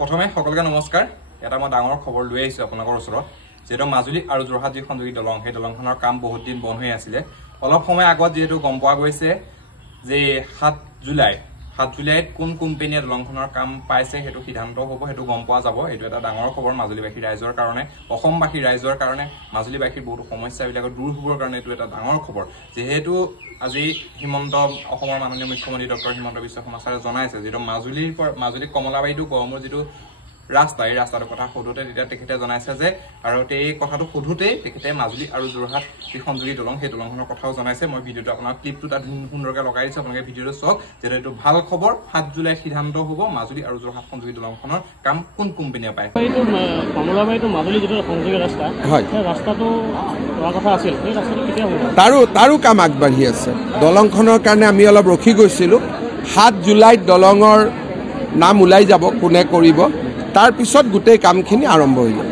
প্ৰথমে সকলোকে নমস্কাৰ। এটা মই ডাঙৰ খবৰ লৈ আহিছোঁ আপোনালোকৰ ওচৰত। যেহেতু মাজুলী আৰু যোৰহাট যি সংযোগী দলং, সেই দলংখনৰ কাম বহুত দিন বন্ধ হৈ আছিলে। অলপ সময় আগত যিহেতু গম পোৱা গৈছে যে 7 জুলাইত কোন কোম্পানীয়ে দলংখনৰ কাম পাইছে সেইটো সিদ্ধান্ত হ'ব, সেইটো গম পোৱা যাব। এইটো এটা ডাঙৰ খবৰ মাজুলীবাসী ৰাইজৰ কাৰণে, অসমবাসী ৰাইজৰ কাৰণে, মাজুলীবাসীৰ বহুত সমস্যাবিলাক দূৰ হ'বৰ কাৰণে এইটো এটা ডাঙৰ খবৰ। যিহেতু আজি অসমৰ মাননীয় মুখ্যমন্ত্ৰী ডক্টৰ হিমন্ত বিশ্ব শৰ্মা ছাৰে জনাইছে, যিহেতু মাজুলী কমলাবাৰী টু গড়মূৰ যিটো ৰাস্তা, এই ৰাস্তাটোৰ কথা সোধোতে তেতিয়া তেখেতে জনাইছে যে, আৰু এই কথাটো সোধোতেই তেখেতে মাজুলী আৰু যোৰহাট যি সংযোগী দলং, সেই দলংখনৰ কথাও জনাইছে। মই ভিডিঅ'টো আপোনাৰ ক্লিপটো তাত সুন্দৰকৈ লগাই দিছোঁ, আপোনালোকে ভিডিঅ'টো চাওক। যিহেতু এইটো ভাল খবৰ, 7 জুলাইত সিদ্ধান্ত হ'ব মাজুলী আৰু যোৰহাট সংযোগী দলংখনৰ কাম কোন কোম্পানীয়ে পায়। এইটো কমলাবাৰী টু মাজুলী যিটো সংযোগী ৰাস্তা, সেই ৰাস্তাটো হোৱাৰ কথা আছিল, সেই ৰাস্তাটো কেতিয়া হ'ব? তাৰো কাম আগবাঢ়ি আছে। দলংখনৰ কাৰণে আমি অলপ ৰখি গৈছিলোঁ। 7 জুলাইত দলঙৰ নাম ওলাই যাব, কোনে কৰিব, তাৰ পিছত গোটেই কামখিনি আৰম্ভ হৈ যাব।